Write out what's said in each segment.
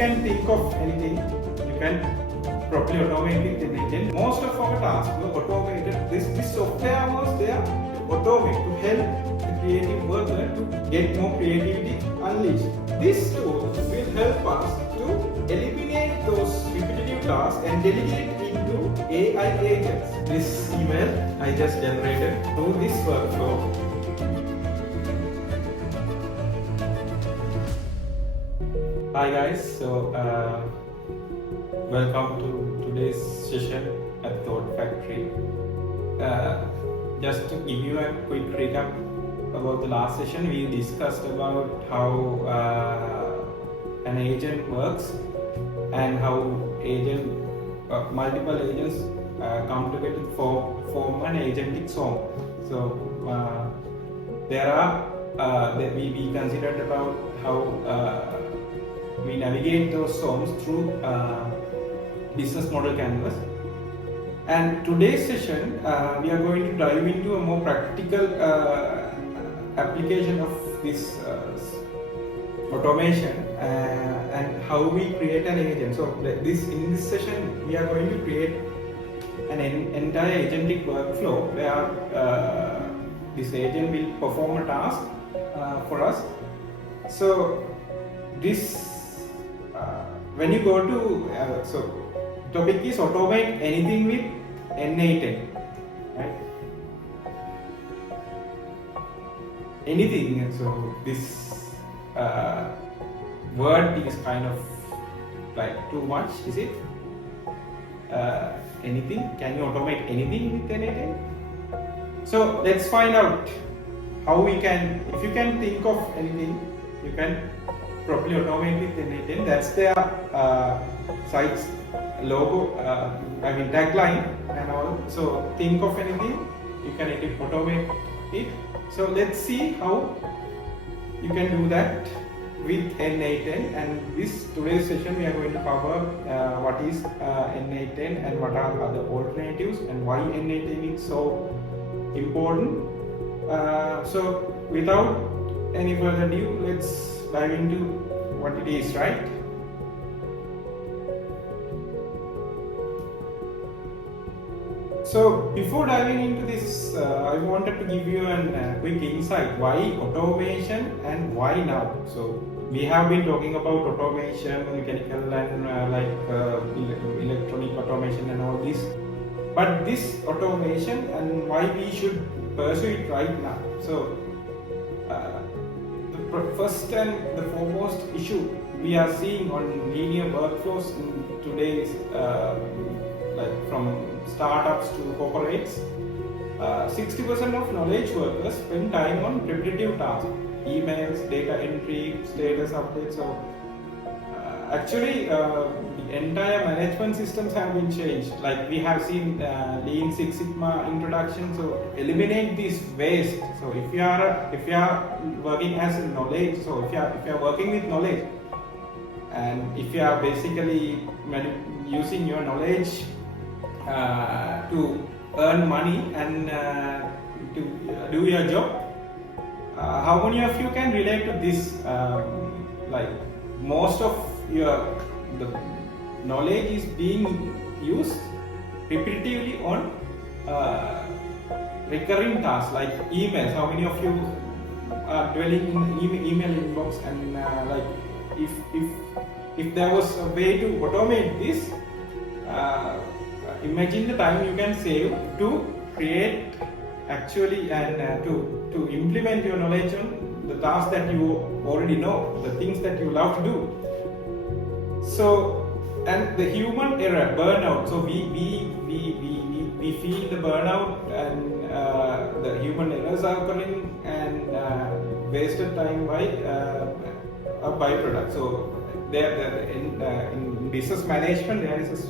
can think of anything, you can properly automate it in n8n. Most of our tasks were automated. This software was there to automate, to help the creative worker to get more creativity unleashed. This tool will help us to eliminate those repetitive tasks and delegate into AI agents. This email I just generated through this workflow. Hi guys, so welcome to today's session at Thought Factory. Just to give you a quick recap about the last session, we discussed about how an agent works and how multiple agents come together to form an agentic swarm. So we considered about how we navigate those swarms through business model canvas. And today's session, we are going to dive into a more practical application of this automation and how we create an agent. So in this session, we are going to create an entire agentic workflow where this agent will perform a task for us. So this when you go to so topic is automate anything with n8n, right? Anything. So this word is kind of like too much, is it? Anything? Can you automate anything with n8n? So let's find out how we can. If you can think of anything, you can properly automate with n8n. That's their site's logo, tagline and all. So think of anything, you can automate it. So let's see how you can do that with n8n. And today's session we are going to cover what is n8n and what are other alternatives and why n8n is so important. So without any further ado, let's dive into what it is, right? So before diving into this, I wanted to give you a quick insight why automation and why now. So we have been talking about automation, mechanical and electronic automation and all this, but this automation and why we should pursue it right now. So the first and the foremost issue we are seeing on linear workflows in today's from startups to corporates, 60% of knowledge workers spend time on repetitive tasks, emails, data entry, status updates. So actually the entire management systems have been changed. Like we have seen Lean Six Sigma introduction. So eliminate this waste. So if you are working as a knowledge, so if you are working with knowledge, and if you are basically using your knowledge to earn money and to do your job, how many of you can relate to this? Like most of the knowledge is being used repetitively on recurring tasks like emails. How many of you are dwelling in email inbox? And like if there was a way to automate this, imagine the time you can save to create actually and to implement your knowledge on the tasks that you already know, the things that you love to do. So, and the human error, burnout. So we feel the burnout and the human errors are occurring and wasted time by a byproduct. So in business management there is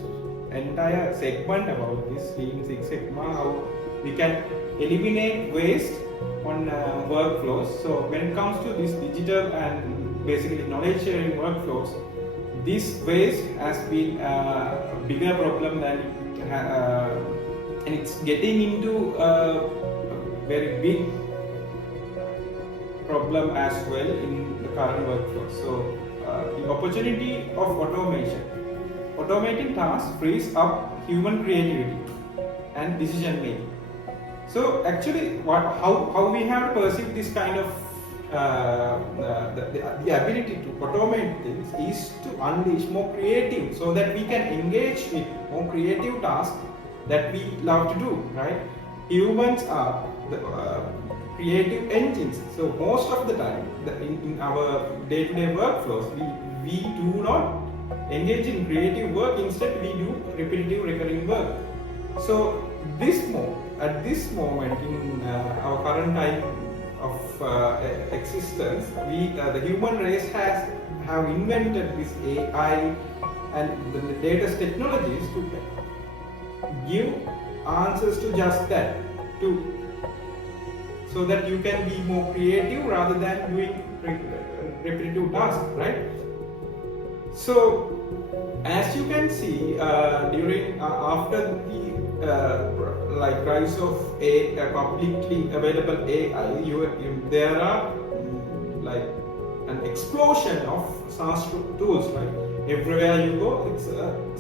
an entire segment about this Lean Six Sigma, how we can eliminate waste on workflows. So when it comes to this digital and basically knowledge sharing workflows, this waste has been a bigger problem than and it's getting into a very big problem as well in the current workflow. So the opportunity of automation. Automating tasks frees up human creativity and decision making. So actually, how we have to perceive this kind of the ability to automate things is to unleash more creative, so that we can engage with more creative tasks that we love to do, right? Humans are the creative engines. So most of the time, in our day-to-day workflows, we do not engage in creative work. Instead, we do repetitive, recurring work. So at this moment in our current time of existence, the human race have invented this AI and the latest technologies to give answers to just that, so that you can be more creative rather than doing repetitive tasks, right? So as you can see, after the rise of a publicly available AI, there are an explosion of SaaS tools, right? Everywhere you go, it's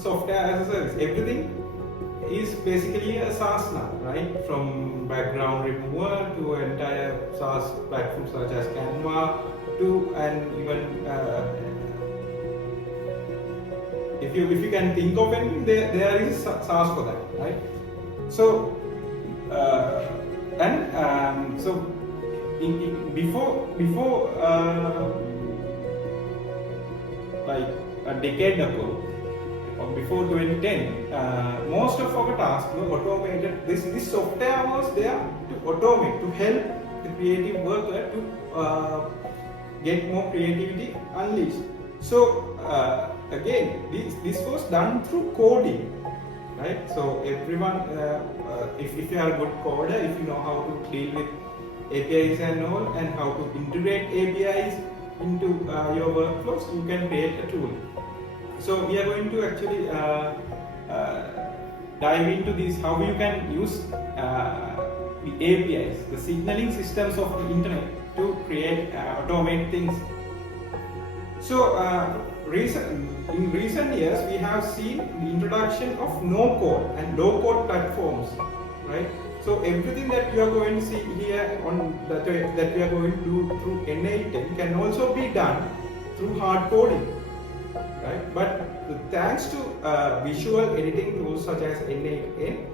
software as a service. Everything is basically a SaaS now, right? From background remover to entire SaaS platforms such as Canva to, and even if you can think of anything, there is SaaS for that, right? So before like a decade ago, or before 2010, most of our tasks were automated. This software was there to automate, to help the creative worker to get more creativity unleashed. So again, this was done through coding, right? So everyone, if you are a good coder, if you know how to deal with APIs and all, and how to integrate APIs into your workflows, you can create a tool. So we are going to actually dive into this, how you can use the APIs, the signaling systems of the internet, to create, automate things. So in recent years, we have seen the introduction of no-code and low-code platforms, right? So everything that you are going to see here on that we are going to do through n8n can also be done through hard coding, right? But thanks to visual editing tools such as n8n,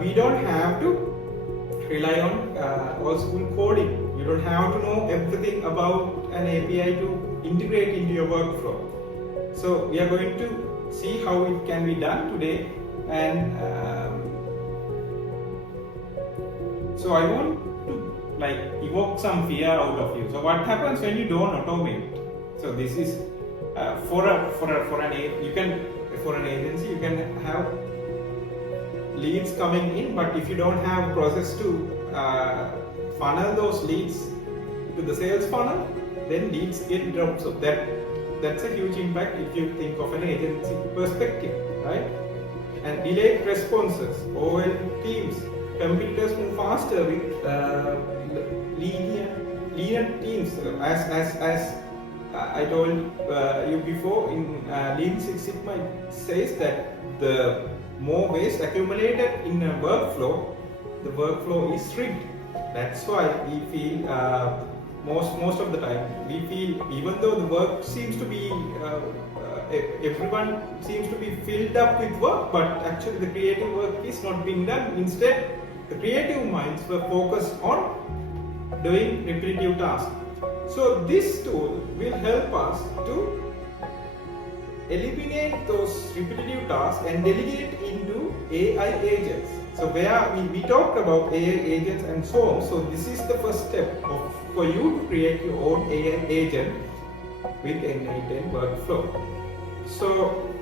we don't have to rely on old school coding. You don't have to know everything about an API to integrate into your workflow. So we are going to see how it can be done today, and so I want to evoke some fear out of you. So what happens when you don't automate? So this is for an agency, you can have leads coming in, but if you don't have process to funnel those leads to the sales funnel, then leads get dropped. So that's a huge impact if you think of an agency perspective, right? And delayed responses, overwhelmed teams. Competitors move faster with linear teams. As I told you before, in Lean Six Sigma, it says that the more waste accumulated in a workflow, the workflow is rigged. That's why we feel most of the time, we feel, even though the work seems to be everyone seems to be filled up with work, but actually the creative work is not being done. Instead, the creative minds were focused on doing repetitive tasks. So this tool will help us to eliminate those repetitive tasks and delegate into AI agents. So where we talked about AI agents and so on. So this is the first step for you to create your own AI agent with n8n workflow. So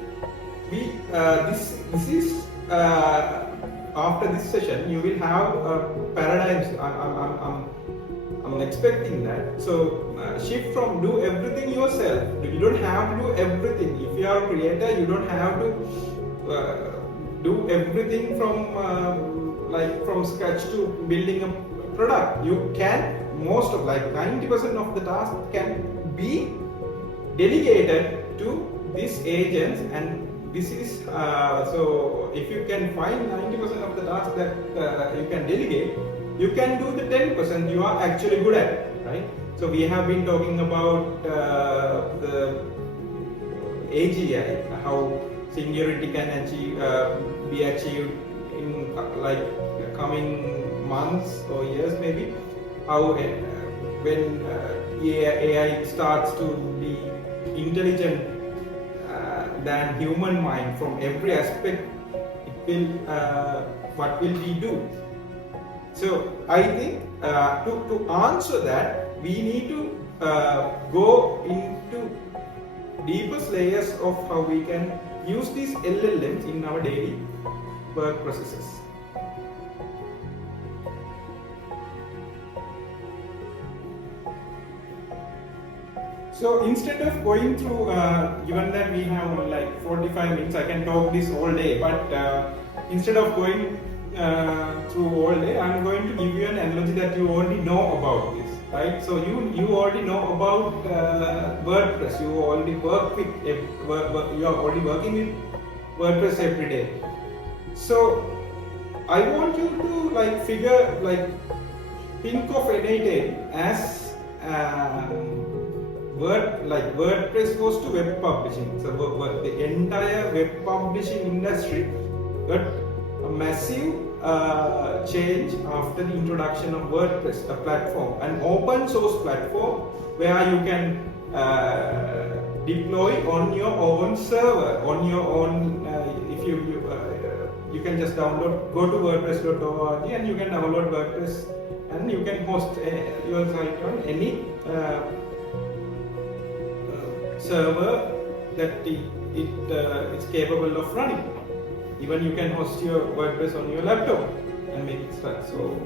this is after this session, you will have paradigms. I'm expecting that. So shift from do everything yourself. You don't have to do everything. If you are a creator, you don't have to do everything from scratch to building a product. You can, most of 90% of the task can be delegated to these agents, and this is so if you can find 90% of the tasks that you can delegate, you can do the 10% you are actually good at, right? So we have been talking about the AGI, how singularity can be achieved in like coming months or years maybe, how when AI starts to be intelligent than human mind from every aspect, it will what will we do? So I think to answer that, we need to go into deepest layers of how we can use these LLMs in our daily work processes. So instead of going through, given that we have like 45 minutes, I can talk this all day, but instead of going through all day, I'm going to give you an analogy that you already know about this, right? So you already know about WordPress. You already work with you are already working with WordPress every day. So I want you to think of n8n as WordPress goes to web publishing. So the entire web publishing industry got a massive change after the introduction of WordPress, a platform, an open source platform where you can deploy on your own server, on your own. If you can just go to WordPress.org and you can download WordPress and you can host your site on any server that it's capable of running. Even you can host your WordPress on your laptop and make it start. So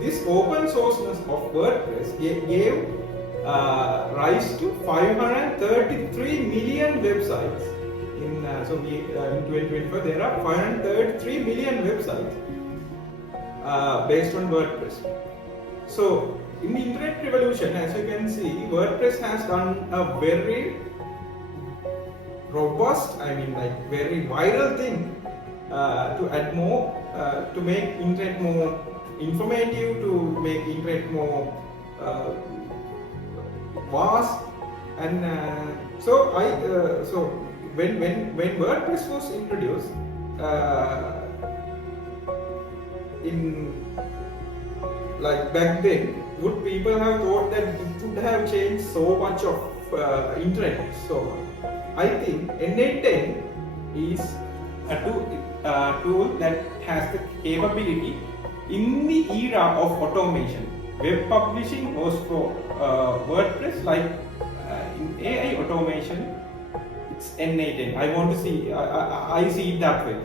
this open sourceness of WordPress gave rise to 533 million websites. In 2025 there are 533 million websites based on WordPress. So in the internet revolution, as you can see, WordPress has done a very robust, very viral thing to add more, to make internet more informative, to make internet more vast, and so when WordPress was introduced back then, would people have thought that it would have changed so much of internet? So I think n8n is a tool that has the capability in the era of automation. Web publishing was for WordPress, in AI automation, it's n8n. I want to see, I see it that way.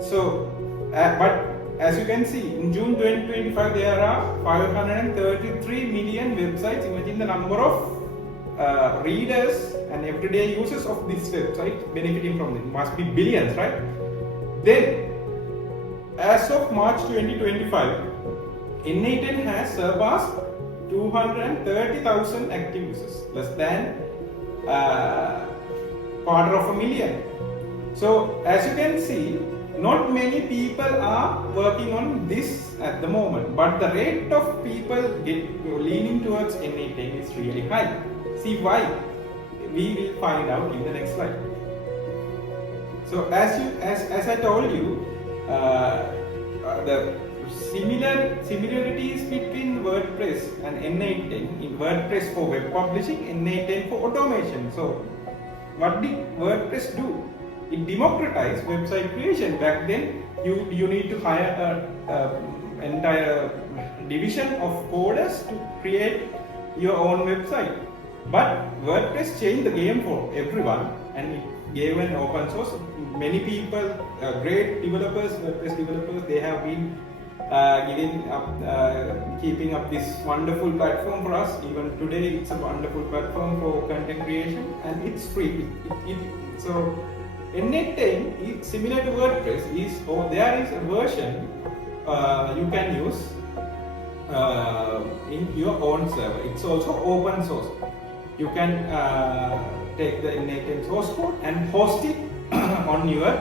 So, but as you can see, in June 2025, there are 533 million websites. Imagine the number of readers and everyday users of this website benefiting from it. It must be billions, right? Then, as of March 2025, n8n has surpassed 230,000 active users, less than $250,000. So, as you can see, not many people are working on this at the moment, but the rate of people leaning towards n8n is really high. See why? We will find out in the next slide. So as I told you, the similarities between WordPress and n8n, in WordPress for web publishing, n8n for automation. So what did WordPress do? It democratized website creation. Back then, you need to hire an entire division of coders to create your own website. But WordPress changed the game for everyone, and it gave an open source. Many people, great developers, WordPress developers, they have been keeping up this wonderful platform for us. Even today, it's a wonderful platform for content creation, and it's free. So n8n is similar to WordPress. There is a version you can use in your own server. It's also open source. you can take the n8n source code and host it on your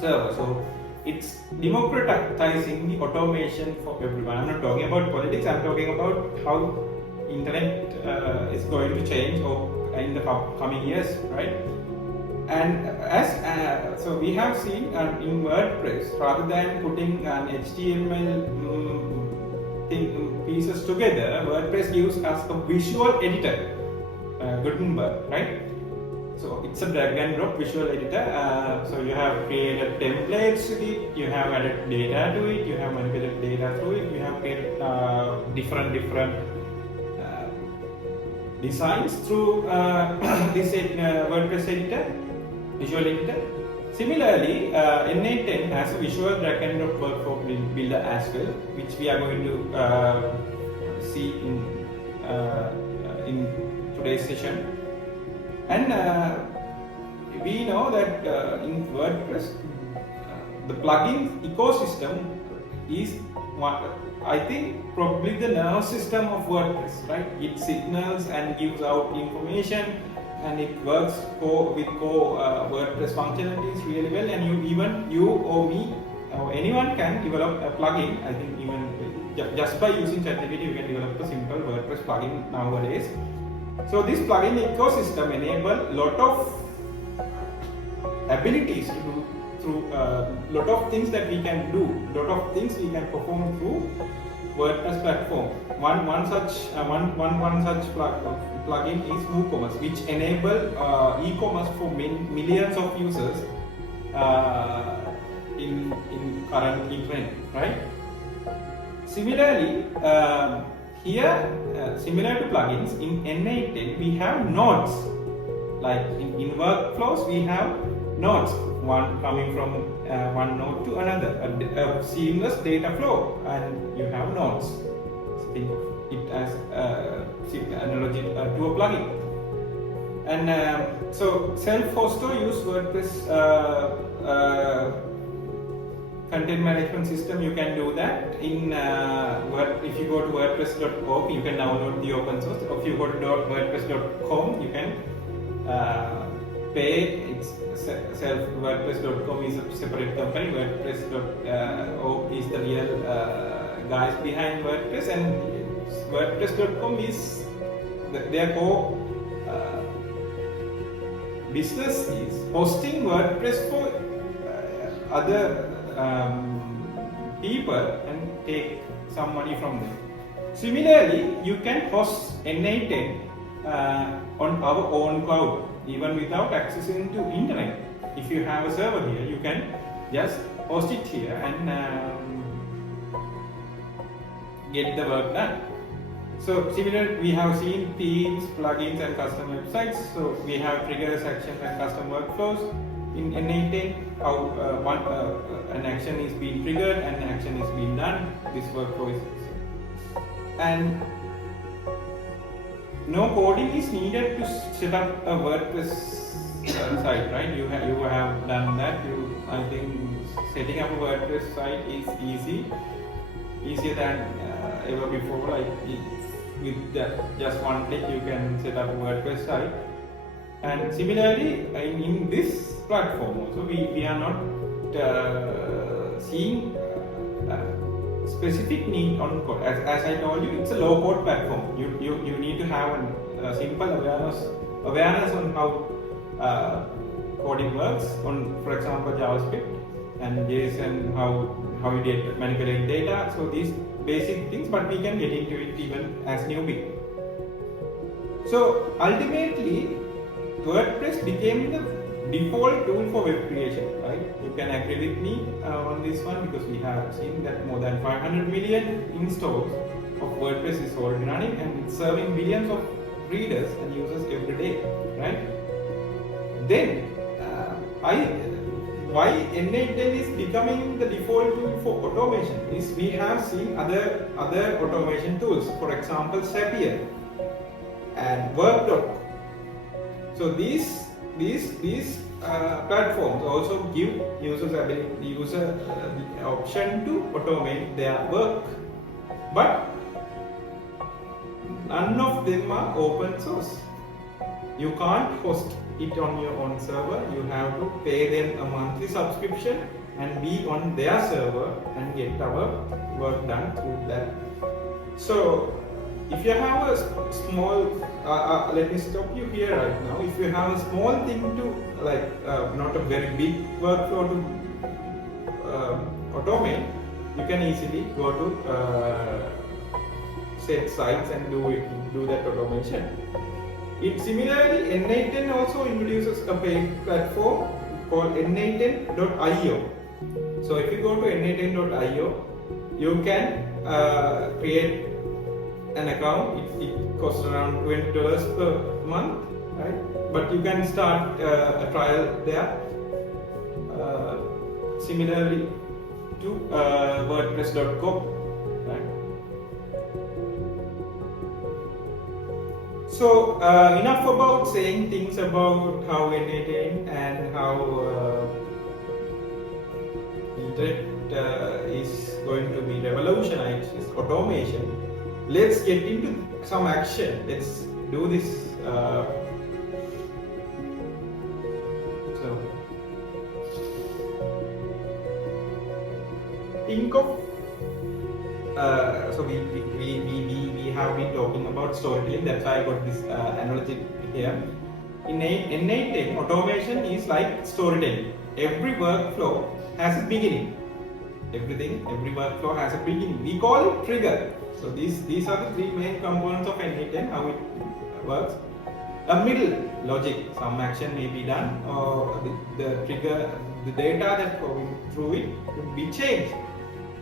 server. So it's democratizing the automation for everyone. I'm not talking about politics, I'm talking about how internet is going to change in the coming years, right? And so we have seen in WordPress, rather than putting an HTML pieces together, WordPress gives us a visual editor, Gutenberg, right? So it's a drag and drop visual editor. So you have created templates with it, you have added data to it, you have manipulated data through it, you have created different designs through this WordPress editor, visual editor. Similarly, n8n has a visual drag and drop workflow builder as well, which we are going to see in today's session. And we know that in WordPress, the plugin ecosystem is I think probably the nervous system of WordPress, right? It signals and gives out information, and it works with WordPress functionalities really well. And you or me or anyone can develop a plugin. I think even just by using ChatGPT, you can develop a simple WordPress plugin nowadays. So this plugin ecosystem enables a lot of abilities to do through lot of things that we can do, lot of things we can perform through WordPress platform. One such plugin is WooCommerce, which enable e-commerce for millions of users in current internet, right? Similarly, here, similar to plugins, in n8n we have nodes. Like in workflows, we have nodes, one coming from one node to another, a seamless data flow, and you have nodes. Think of it as analogy to a plugin. And so self-hosted use WordPress content management system. You can do that in if you go to wordpress.org, you can download the open source. If you go to wordpress.com, you can pay. It's WordPress.com is a separate company. WordPress.org is the real guys behind WordPress, and WordPress.com is their core business is hosting WordPress for other people and take some money from them. Similarly, you can host n8n on our own cloud, even without accessing to internet. If you have a server here, you can just host it here and get the work done. So similar, we have seen themes, plugins, and custom websites. So we have triggers, actions, and custom workflows. In n8n, how an action is being triggered and an action is being done. This workflow is, and no coding is needed to set up a WordPress site, right? You have done that. I think setting up a WordPress site is easier than ever before. Like with just one click, you can set up a WordPress site. And similarly, in this platform also, we are not seeing specific need on code. As I told you, it's a low code platform. You need to have a simple awareness on how coding works on, for example, JavaScript and JSON, how you manipulate data. So these basic things, but we can get into it even as newbie. So ultimately, WordPress became the default tool for web creation, right? You can agree with me on this one, because we have seen that more than 500 million installs of WordPress is already running, and it's serving billions of readers and users every day, right? Then, why n8n is becoming the default tool for automation is we have seen other automation tools, for example, Zapier and Work.com. So these platforms also give users the option to automate their work. But none of them are open source. You can't host it on your own server. You have to pay them a monthly subscription and be on their server and get our work done through that. So if you have a small, let me stop you here right now. If you have a small thing to not a very big workflow to automate, you can easily go to set sites and do that automation. Similarly, n8n also introduces a paid platform called n8n.io. So if you go to n8n.io, you can create an account. It costs around $20 per month, right? But you can start a trial there. Similarly to WordPress.com, right? So enough about saying things about how n8n and how internet is going to be revolutionized, is automation. Let's get into some action. Let's do this. Think of so we have been talking about storytelling. That's why I got this analogy here. In n8n, automation is like storytelling. Every workflow has a beginning. Every workflow has a beginning. We call it trigger. So these are the three main components of n8n, how it works. A middle logic, some action may be done, or the trigger, the data that going through it could be changed,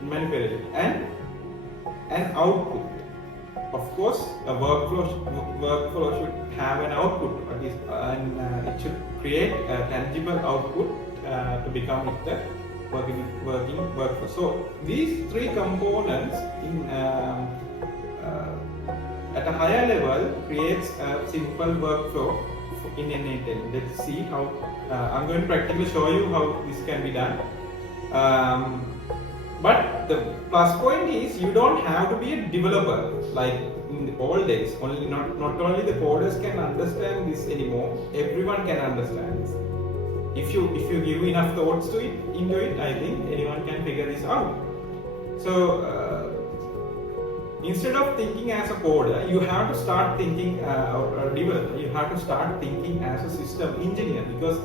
manipulated, and an output. Of course, a workflow should have an output, and it should create a tangible output to become the working workflow. So these three components at a higher level creates a simple workflow in n8n. Let's see how. I'm going to practically show you how this can be done. But the plus point is you don't have to be a developer like in the old days. Not only the coders can understand this anymore. Everyone can understand this. If you give enough thoughts into it, I think anyone can figure this out. So instead of thinking as a coder, you have to start thinking or a developer. You have to start thinking as a system engineer, because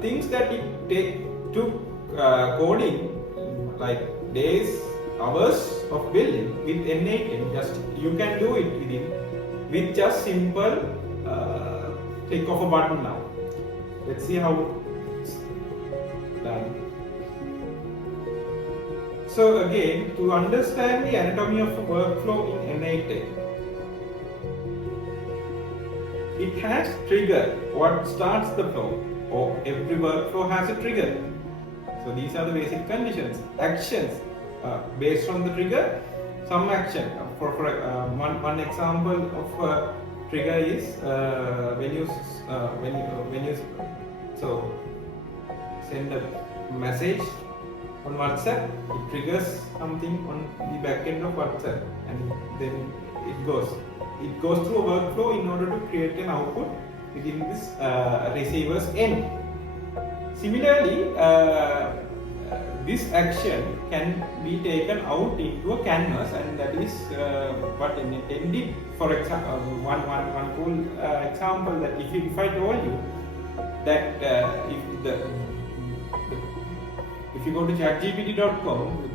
things that it took coding like days, hours of building, with n8n, you can do it with just simple click of a button now. Let's see how it's done. So again, to understand the anatomy of a workflow in n8n, it has trigger, what starts the flow, or every workflow has a trigger. So these are the basic conditions. Actions based on the trigger, some action. For one example of trigger is when you send a message on WhatsApp, it triggers something on the back end of WhatsApp, and then it goes through a workflow in order to create an output within this receiver's end. Similarly, this action can be taken out into a canvas, and that is what n8n did. For example, one cool example, that if I told you that if you go to chatgpt.com,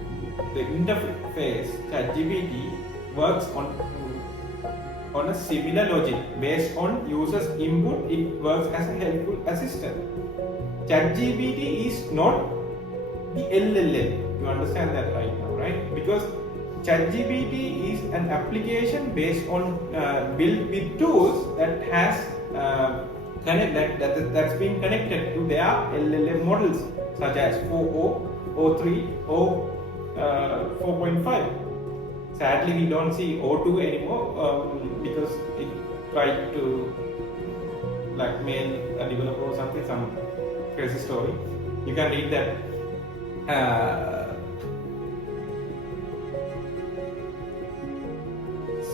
the interface ChatGPT works on a similar logic. Based on users' input, it works as a helpful assistant. ChatGPT is not the LLM. You understand that right now, right? Because ChatGPT is an application based on built with tools that has that's been connected to their LLM models, such as 4.0, 0.3, or 4.5. Sadly, we don't see 0.2 anymore because it tried to blackmail a developer or something, some crazy story. You can read that.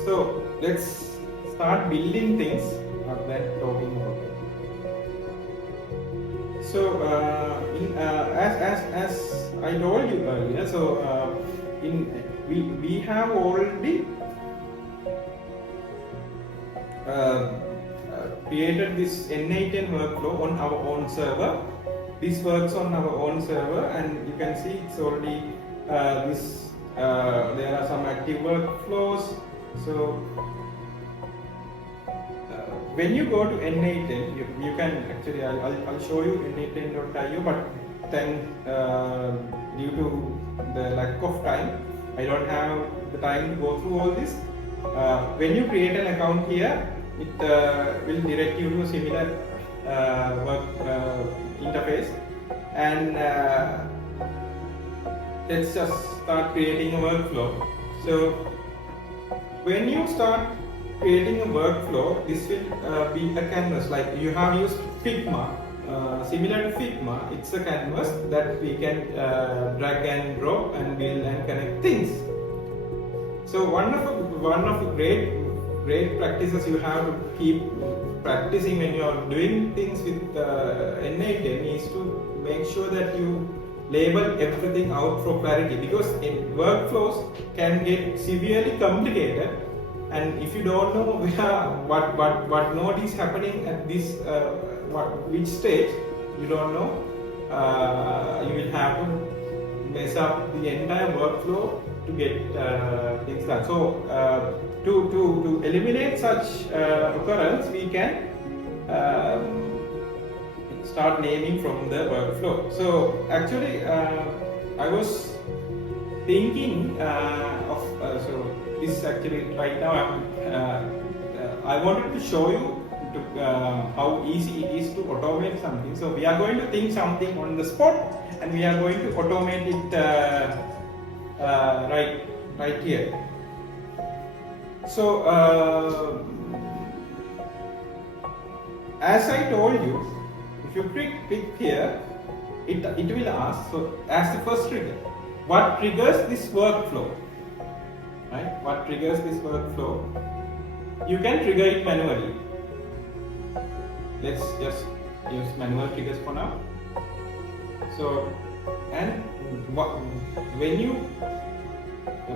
So let's start building things rather than talking about it. So as I told you earlier, so we have already created this n8n workflow on our own server. This works on our own server, and you can see it's already there are some active workflows. So when you go to n8n, you can actually, I'll show you n8n.io, but then due to the lack of time, I don't have the time to go through all this. When you create an account here, it will direct you to a similar work interface, and let's just start creating a workflow. So when you start creating a workflow, this will be a canvas. Like you have used Figma, similar to Figma, it's a canvas that we can drag and drop and build and connect things. So one of the great practices you have to keep practicing when you are doing things with n8n is to make sure that you label everything out for clarity, because in workflows can get severely complicated, and if you don't know what node is happening at this which stage, you don't know, you will have to mess up the entire workflow to get things done. So to eliminate such occurrence, we can start naming from the workflow. So actually I was thinking of so this actually right now I wanted to show you how easy it is to automate something. So we are going to think something on the spot, and we are going to automate it right here. So as I told you, if you click here, it will ask, so as the first trigger, what triggers this workflow, right? What triggers this workflow? You can trigger it manually. Let's just use manual triggers for now. So, and when you,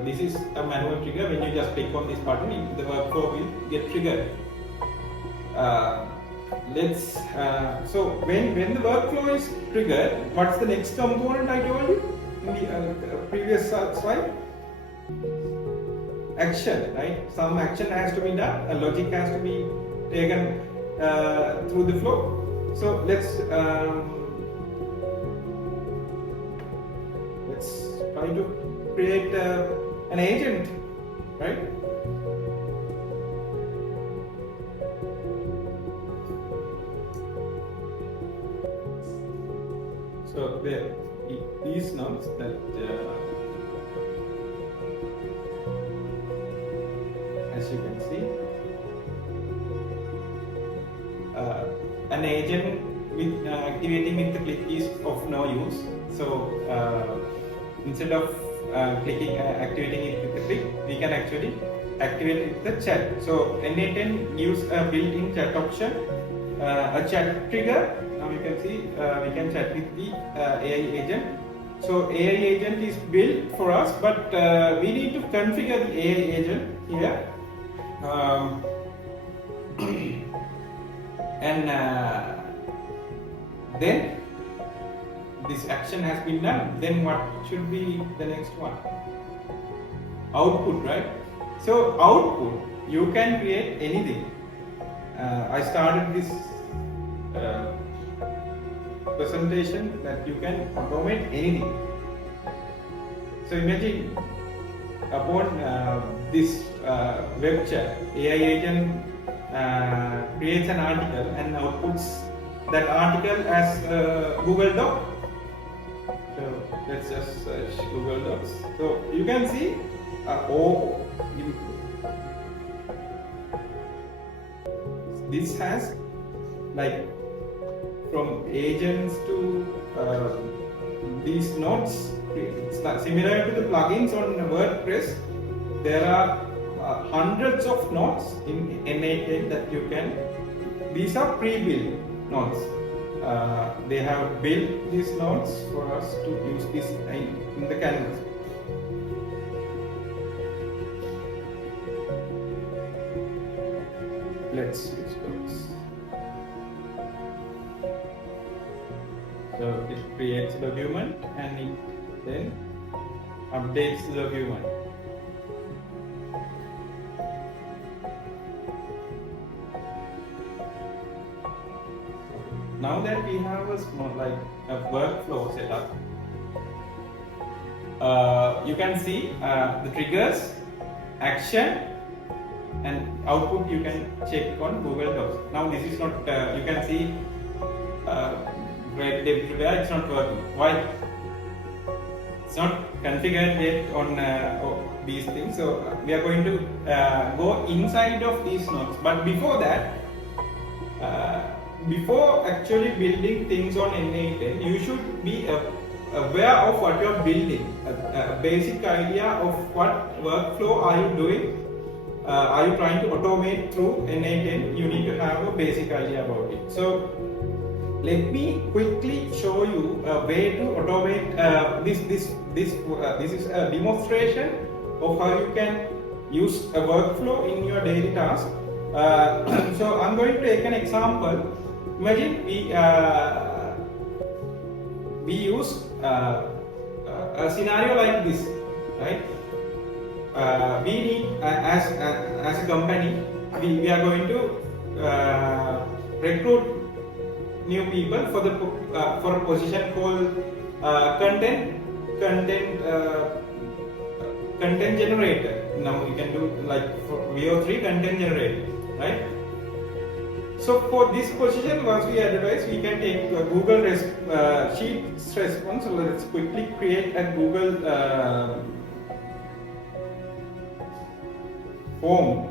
this is a manual trigger. When you just click on this button, the workflow will get triggered. So when the workflow is triggered, what's the next component I told you in the previous slide? Action, right? Some action has to be done. A logic has to be taken through the flow. So let's try to create an agent, right? So these nodes that as you can see, an agent with activating with the click is of no use. So instead of activating it with the click, we can actually activate it with the chat. So n8n gives a built-in chat option, a chat trigger. Now you can see we can chat with the AI agent. So AI agent is built for us, but we need to configure the AI agent here. And then this action has been done. Then what should be the next one? Output, right? So output, you can create anything. I started this presentation that you can automate anything. So imagine upon this web chat, AI agent creates an article and outputs that article as Google Doc. So let's just search Google Docs. So you can see this has like from agents to these nodes, similar to the plugins on WordPress. There are hundreds of nodes in n8n that you can. These are pre-built nodes. They have built these nodes for us to use this in the canvas. Let's use those. So it creates a document and it then updates the document. Now that we have a small a workflow set up, you can see the triggers, action, and output you can check on Google Docs. Now this is not, you can see great depth there, it's not working. Why? It's not configured yet on these things. So we are going to go inside of these nodes. But before that, before actually building things on n8n, you should be aware of what you are building. A basic idea of what workflow are you doing. Are you trying to automate through n8n? You need to have a basic idea about it. So let me quickly show you a way to automate this is a demonstration of how you can use a workflow in your daily task. So I'm going to take an example. Imagine we use a scenario like this, right? We need as a company, we are going to recruit new people for a position called content generator. Now we can do like for VO3 content generator, right? So for this position, once we advertise, we can take Google Sheets response. So let's quickly create a Google form.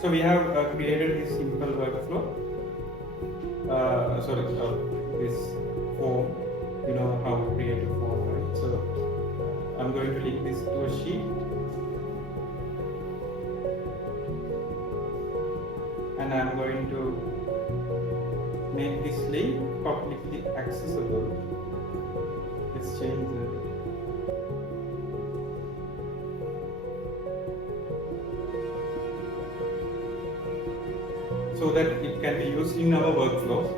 So we have created this simple workflow. This form. You know how to create a form, right? So I'm going to link this to a sheet, and I'm going to make this link publicly accessible. Let's change the so that it can be used in our workflows.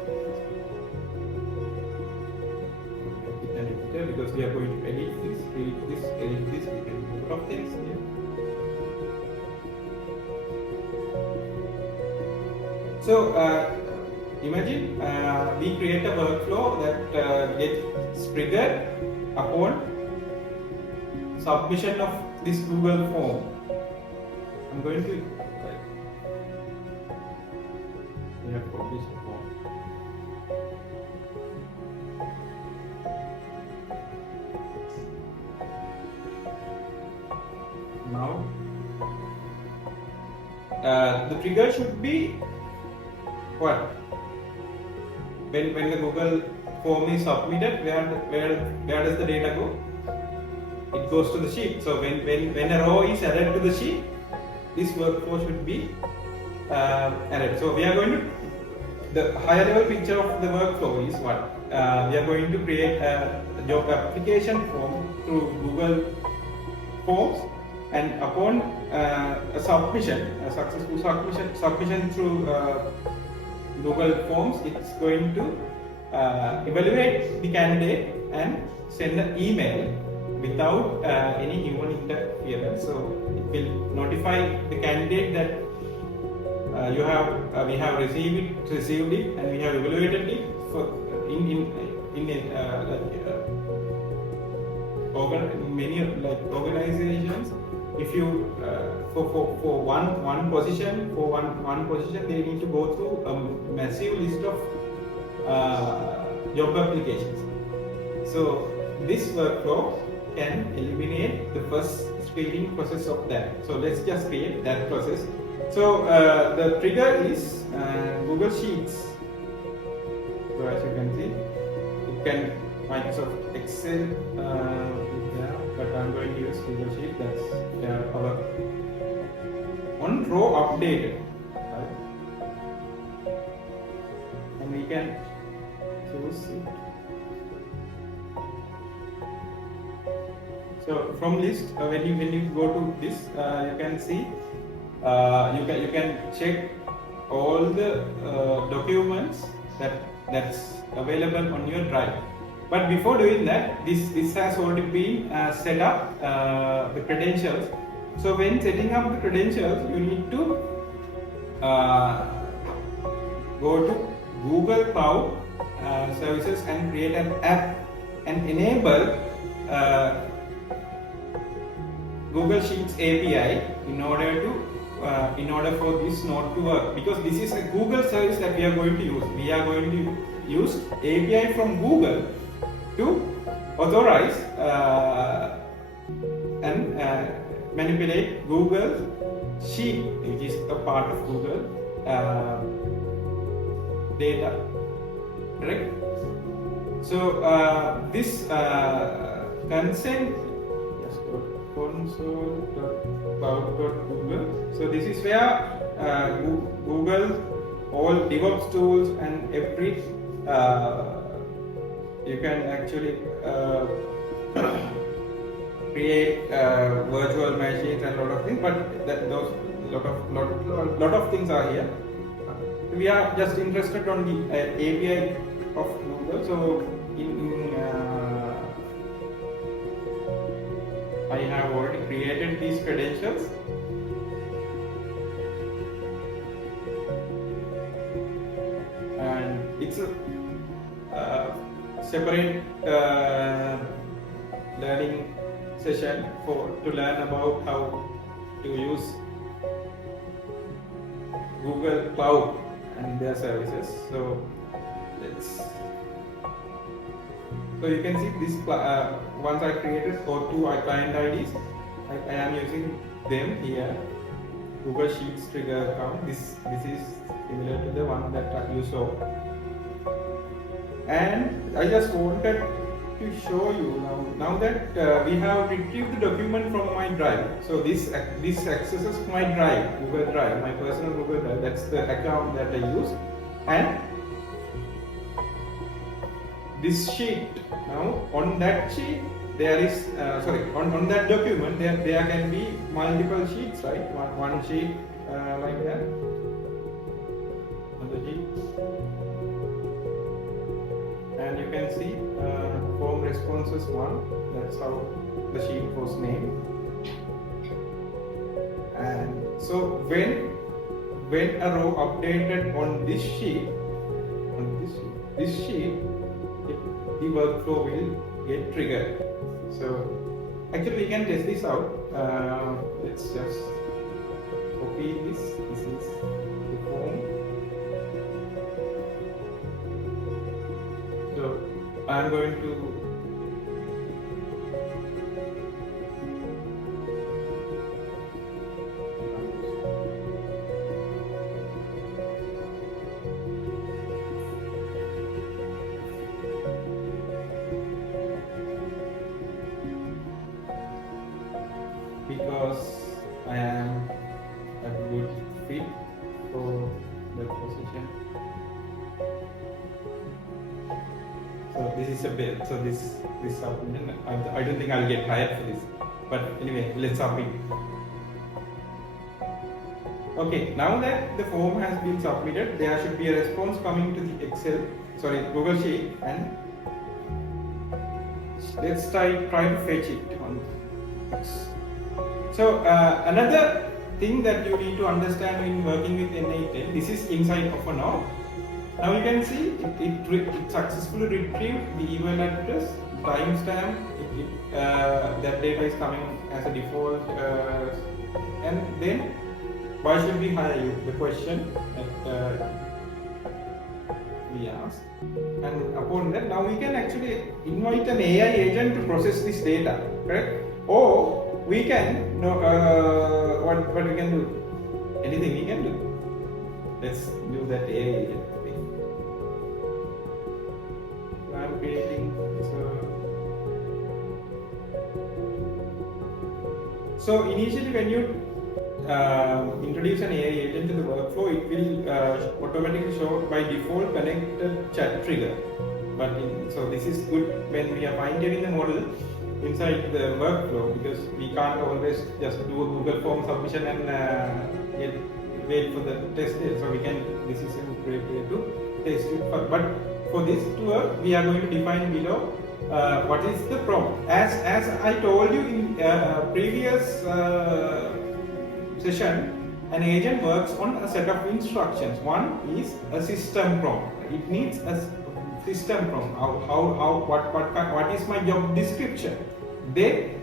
Because we are going to edit this, we can do a lot of things here. So imagine we create a workflow that gets triggered upon submission of this Google form. I'm going to publish the form. Now the trigger should be what? When the Google form is submitted, where does the data go? It goes to the sheet. So when a row is added to the sheet, this workflow should be added. So we are going to, the higher level picture of the workflow is what? We are going to create a job application form through Google Forms, and upon a successful submission through Google Forms, it's going to evaluate the candidate and send an email without any human interference. So it will notify the candidate that we have received it, and we have evaluated it for many like organizations. If you for one position they need to go through a massive list of job applications. So this workflow can eliminate the first screening process of that. So let's just create that process. So the trigger is Google Sheets. So as you can see, it can Microsoft Excel, but I'm going to use Google Sheet. That's our on row updated, right? And we can choose it. So from list, when you go to this, you can see you can check all the documents that's available on your drive. But before doing that, this has already been set up the credentials. So when setting up the credentials, you need to go to Google Cloud Services and create an app and enable Google Sheets API in order for this node to work, because this is a Google service that we are going to use. We are going to use API from Google to authorize and manipulate Google Sheet, which is a part of Google data, correct? So this consent console.cloud.google. So this is where Google, all DevOps tools and every you can actually create virtual machines and a lot of things, but those lot of things are here. We are just interested on the API of Google. So I have already created these credentials. And it's a separate learning session to learn about how to use Google Cloud and their services. So you can see this once I created for two client IDs, I am using them here. Google Sheets trigger account. This is similar to the one that you saw. And I just wanted to show you now that we have retrieved the document from my drive. So this accesses my drive, Google Drive, my personal Google Drive. That's the account that I use. And this sheet, now on that sheet there is on that document there can be multiple sheets, right? One sheet like that, another sheet, and you can see form responses 1. That's how the sheet was named. And so when a row updated on this sheet, the workflow will get triggered. So actually we can test this out. Let's just copy this. This is the form. So I'm going to because I am a good fit for that position. So this is a bit. So this supplement. I don't think I'll get hired for this. But anyway, let's submit. Okay, now that the form has been submitted, there should be a response coming to the Google Sheet, and let's try to fetch it on X. So another thing that you need to understand when working with n8n, this is inside of a node. Now you can see it successfully retrieved the email address, timestamp. That data is coming as a default, and then why should we hire you? The question that we asked, and upon that, now we can actually invite an AI agent to process this data, correct? Or we can what we can do? Anything we can do. Let's do that AI agent thing. I'm creating so initially when you introduce an AI agent to the workflow, it will automatically show by default connected chat trigger. But so this is good when we are fine-tuning the model inside the workflow, because we can't always just do a Google form submission and wait for the test data. So we can, this is a great way to test it. But for this to work, we are going to define below what is the prompt. As I told you in previous session, an agent works on a set of instructions. One is a system prompt. It needs a system prompt. What is my job description? Then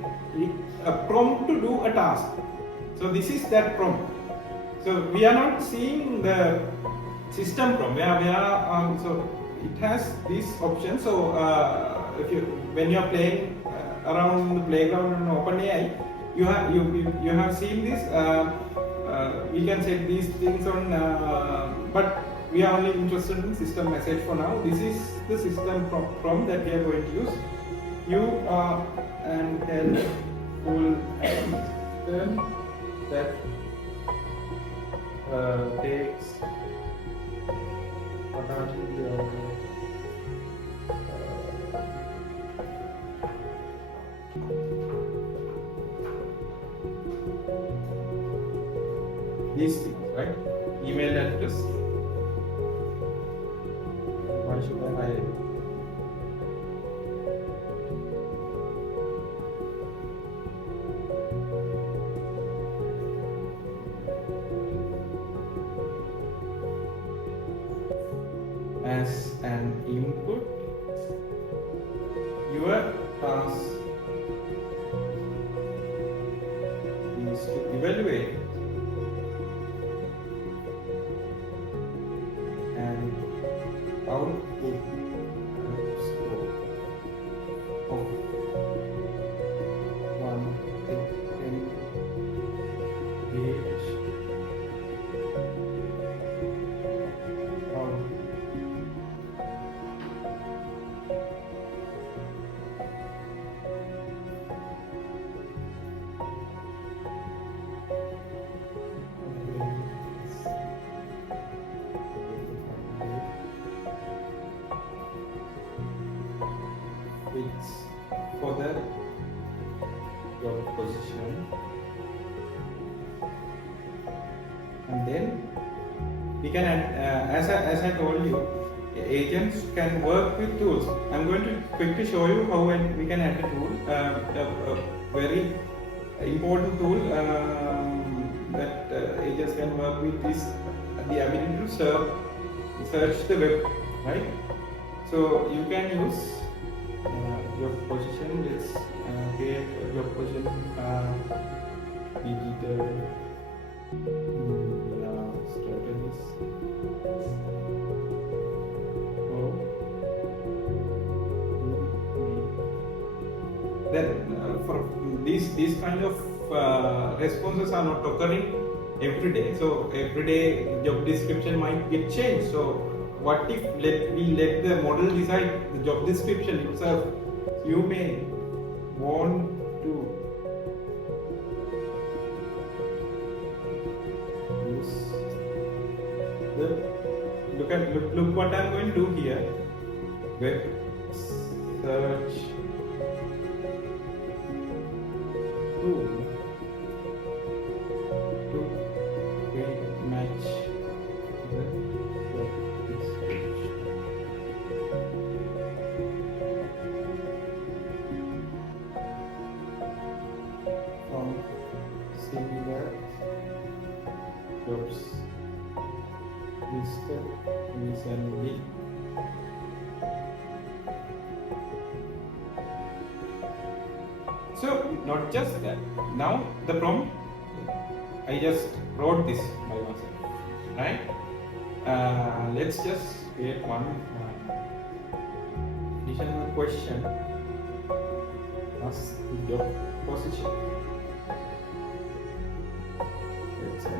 a prompt to do a task. So this is that prompt. So we are not seeing the system prompt. So it has this option. So when you are playing around the playground on OpenAI, you have seen this. We can set these things on, but we are only interested in system message for now. This is the system prompt that we are going to use. You are an helpful system that takes these things, right? Email address. Why should I hide it? As an input, your task is to evaluate and output score of 1 page on it's for the job position, and then we can as I told you, agents can work with tools. I'm going to quickly show you how we can add a tool, a very important tool that agents can work with is the ability to search the web, right? So you can use your position. Let's create your position digital strategies. Then for these kind of responses are not occurring every day. So every day job description might get changed. So what if we let the model decide the job description itself? You may want to use the look what I'm going to do here. Web search tool to match the job description. So not just that. Now the prompt, I just wrote this by myself, right? Let's just create one additional question. Ask the job position. Let's say.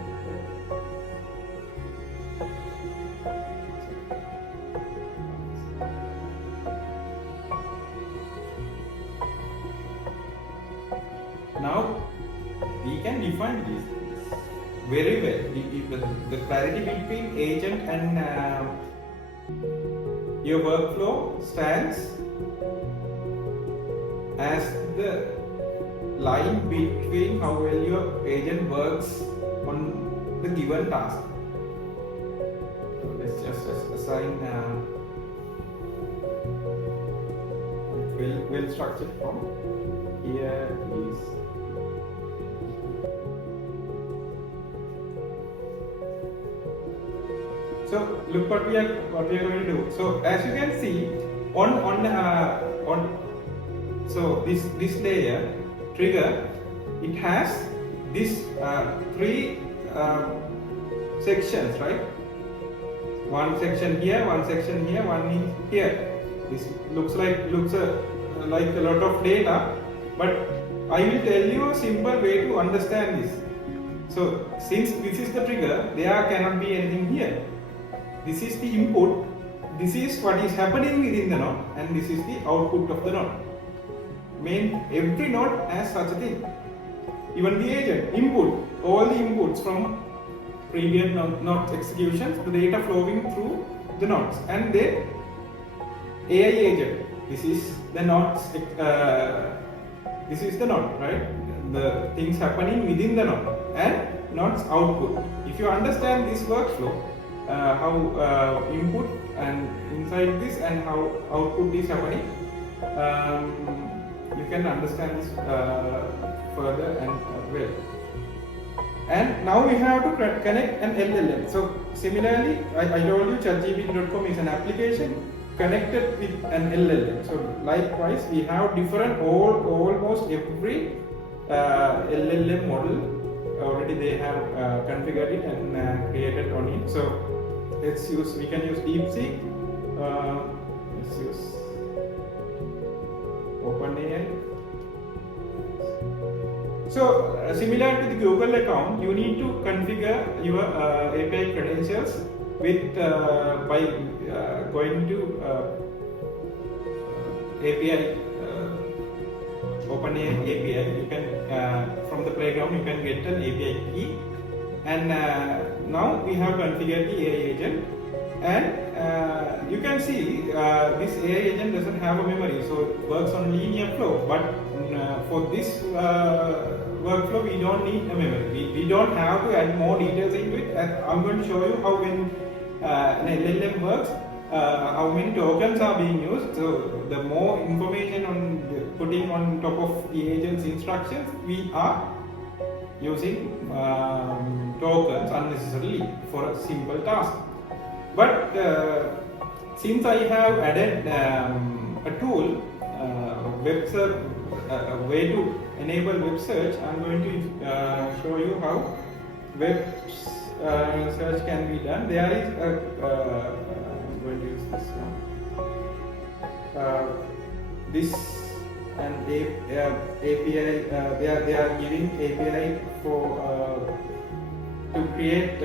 Now we can define this very well. The clarity between agent and your workflow stands as the line between how well your agent works on the given task. So let's just assign well structured form. Here is so look what we are going to do. So as you can see on so this layer trigger, it has this three sections, right? One section here, one section here, one in here. This looks like a lot of data, but I will tell you a simple way to understand this. So since this is the trigger, there cannot be anything here. This is the input, this is what is happening within the node, and this is the output of the node. Every node has such a thing. Even the agent, input, all the inputs from previous node executions, the data flowing through the nodes, and the AI agent. This is the nodes. This is the node, right? The things happening within the node and node's output. If you understand this workflow, how input and inside this and how output is happening, you can understand this further and well. And now we have to connect an LLM. So similarly, I told you ChatGPT.com is an application connected with an LLM. So likewise, we have different almost every LLM model already they have configured it and created on it. So we can use DeepSeek. Let's use OpenAI. So similar to the Google account, you need to configure your API credentials with by going to API OpenAI API. You can from the playground you can get an API key, and now we have configured the AI agent, and you can see this AI agent doesn't have a memory, so it works on linear flow. But for this workflow, we don't need a memory. We don't have to add more details into it. And I'm going to show you how when an LLM works, how many tokens are being used. So the more information on putting on top of the agent's instructions, we are using tokens unnecessarily for a simple task. But since I have added a tool, a way to enable web search, I'm going to show you how web search can be done. There is I'm going to use this one. This and API. They are giving API for to create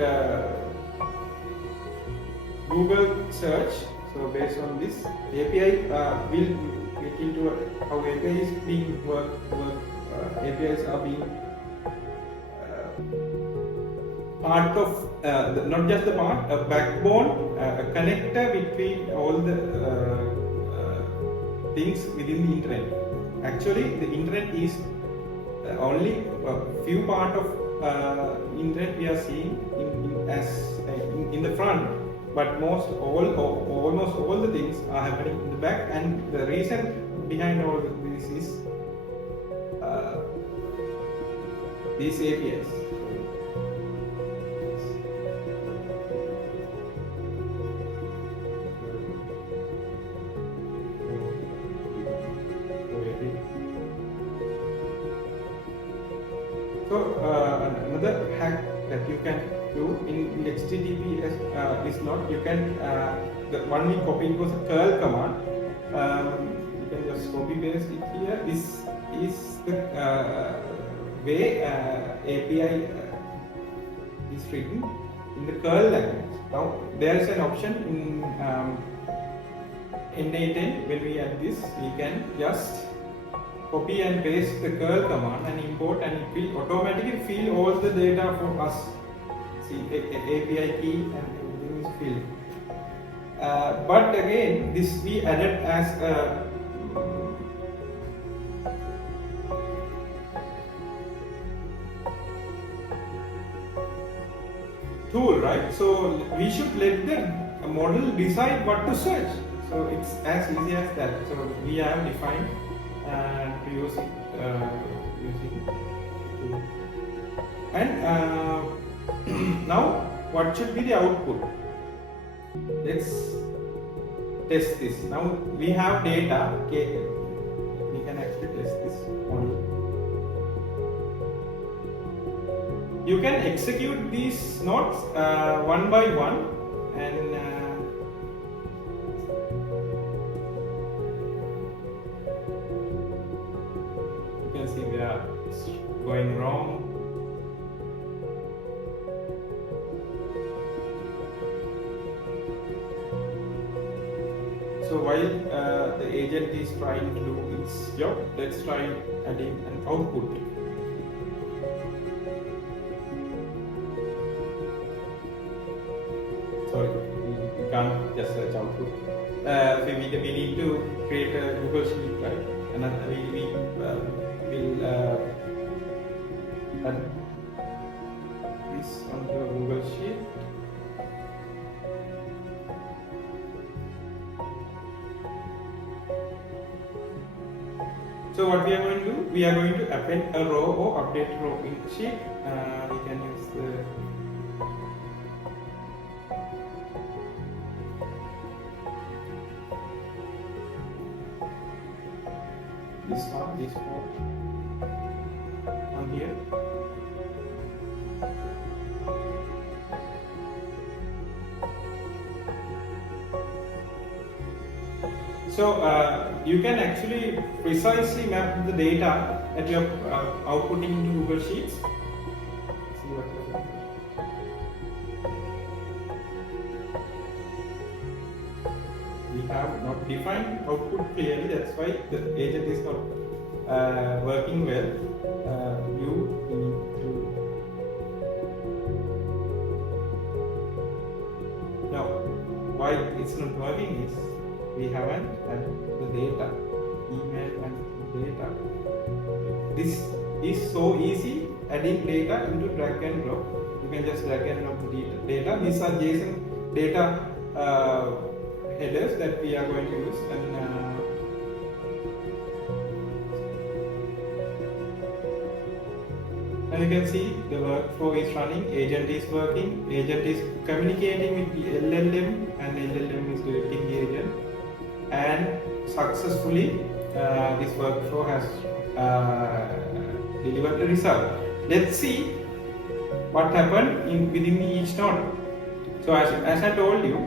Google search. So based on this API, will get into how API is being APIs are being part of not just the part, a backbone, a connector between all the things within the internet. Actually, the internet is only a few part of internet we are seeing in the front, but almost all the things are happening in the back, and the reason behind all this is these APIs. So another hack that you can do in HTTPS is not, you can the one we copied was a curl command. You can just copy paste it here. This is the way API is written in the curl language. Now there is an option in n8n. When we add this, we can just copy and paste the curl command and import, and it will automatically fill all the data for us. See, API key and everything is filled. But again, this we added as a tool, right? So we should let the model decide what to search. So it's as easy as that. So we have defined to use it using tool. And now what should be the output? Let's test this. Now we have data. Okay, we can actually test this model. You can execute these nodes one by one, and you can see where it's going wrong. So while the agent is trying to do its job, let's try adding an output. Sorry, we can't just search output. So we need to create a Google Sheet, right? And we will add this on the Google Sheet. So what we are going to do, we are going to append a row or update row in the sheet. We can use this one on here. So you can actually precisely map the data that you are outputting into Google Sheets. See what we have not defined output clearly. That's why the agent is not working well. You need to now why it's not working is we haven't added the data, email and data. This is so easy, adding data into drag and drop. You can just drag and drop the data. These are JSON data headers that we are going to use. And you can see the workflow is running, agent is working, agent is communicating with the LLM, and LLM is directing the agent. And successfully this workflow has delivered the result. Let's see what happened within each node. So as I told you,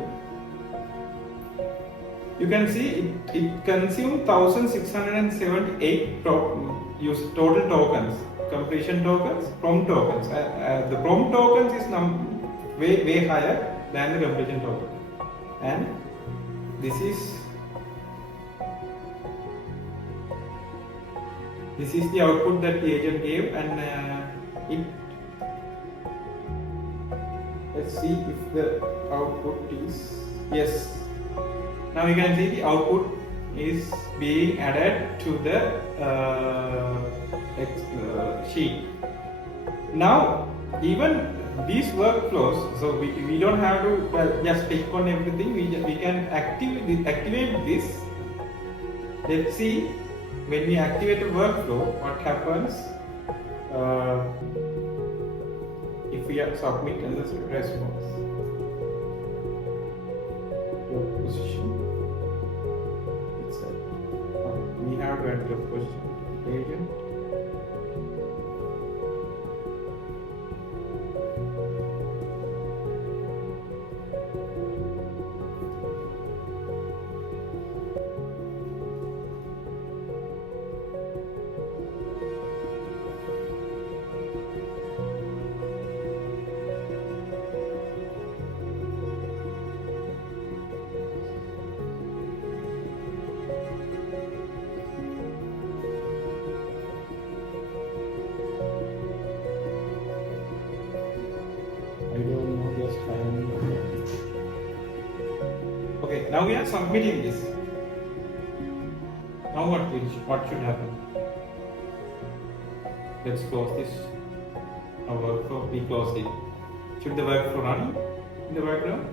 you can see it consumed 1678 total tokens, completion tokens, prompt tokens. The prompt tokens is way higher than the completion token, and this is the output that the agent gave, and let's see if the output is yes. Now you can see the output is being added to the sheet. Now even these workflows, so we don't have to just click on everything. We can activate this. Let's see. When we activate a workflow, what happens if we submit and the response? Your position. We have to enter position agent. we are submitting this. Now what should happen? Let's close this. Our workflow, we close it. Should the workflow run in the background?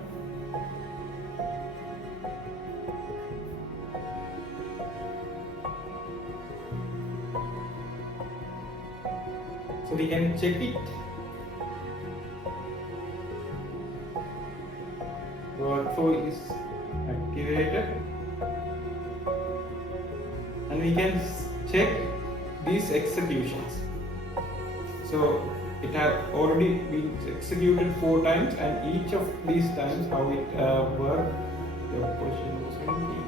So we can check it. The workflow is activated, and we can check these executions. So it has already been executed 4 times, and each of these times how it worked. The question was empty.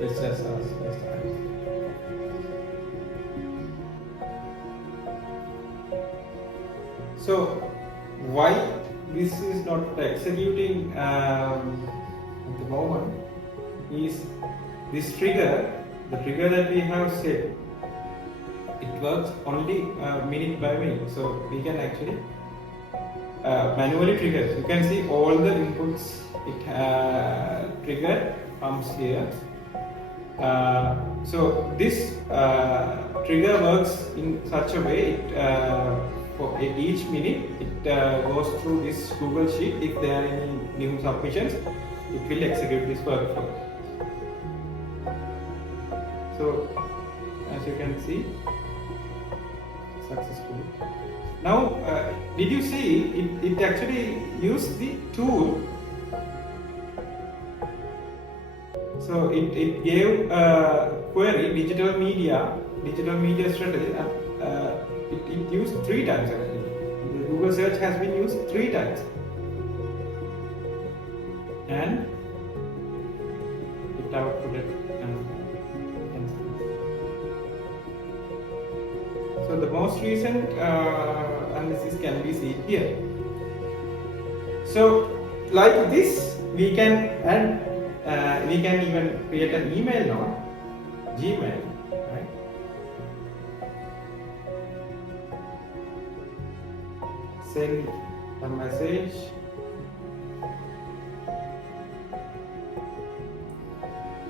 Let's just ask this time. So why this is not executing at the moment is this trigger, the trigger that we have set, it works only minute by minute. So we can actually manually trigger. You can see all the inputs it trigger comes here. So this trigger works in such a way, for each minute it goes through this Google Sheet. If there are any new submissions, it will execute this workflow. So as you can see, successfully. Now did you see it actually used the tool? So it gave a query, digital media strategy, and it used 3 times actually. The Google search has been used 3 times, and it outputted. So the most recent analysis can be seen here. So like this, we can add. We can even create an email now, Gmail, right? Send a message.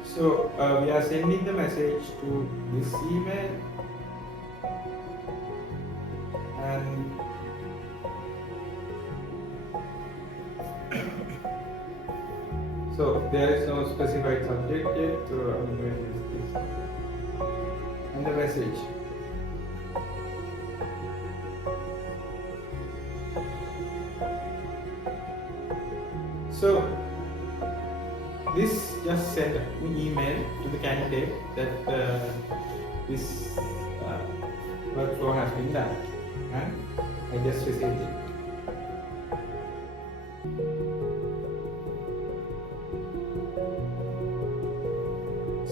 So we are sending the message to this email, and so there is no specified subject yet, so I'm going to use this and the message. So this just sent an email to the candidate that this workflow has been done, and I just received it.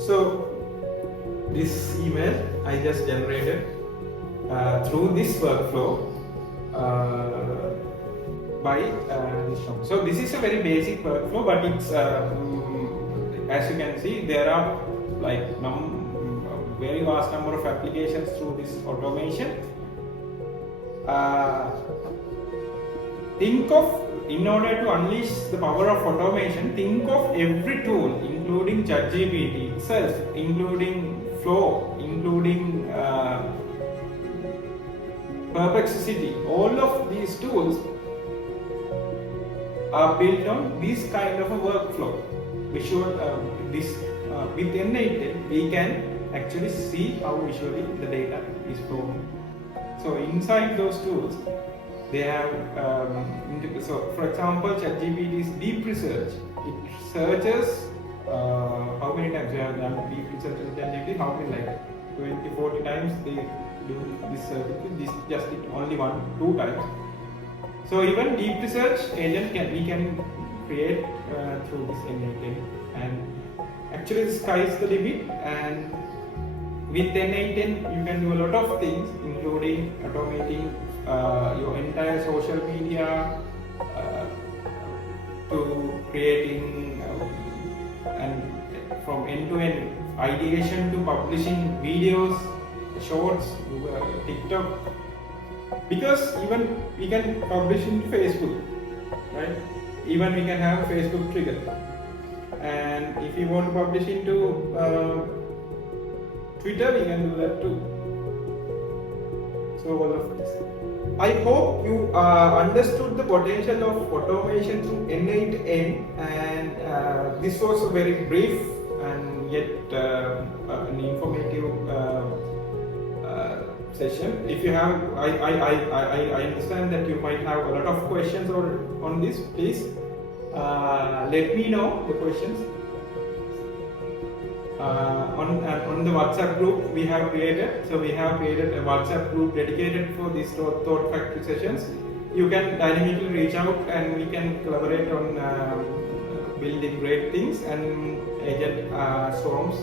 So this email I just generated through this workflow by this one. So this is a very basic workflow, but it's as you can see, there are like very vast number of applications through this automation. Think of, in order to unleash the power of automation, think of every tool, including ChatGPT itself, including Flow, including Perplexity. All of these tools are built on this kind of a workflow. With n8n we can actually see how visually the data is flowing. So inside those tools, they have so for example, ChatGPT's deep research. It searches how many times you have done deep research in ChatGPT? How many, like 20-40 times they do this search. This just it only 1-2 times. So even deep research agent we can create through this n8n, and actually the sky is the limit. And with n8n you can do a lot of things, including automating your entire social media, to creating and from end-to-end ideation to publishing videos, shorts, TikTok. Because even we can publish into Facebook, right? Even we can have Facebook trigger. And if you want to publish into Twitter, we can do that too. So all of this. I hope you understood the potential of automation through n8n, and this was a very brief and yet an informative session. If you have, I understand that you might have a lot of questions on this. Please let me know the questions. On the WhatsApp group we have created. So we have created a WhatsApp group dedicated for these thought factory sessions. You can dynamically reach out and we can collaborate on building great things and agent storms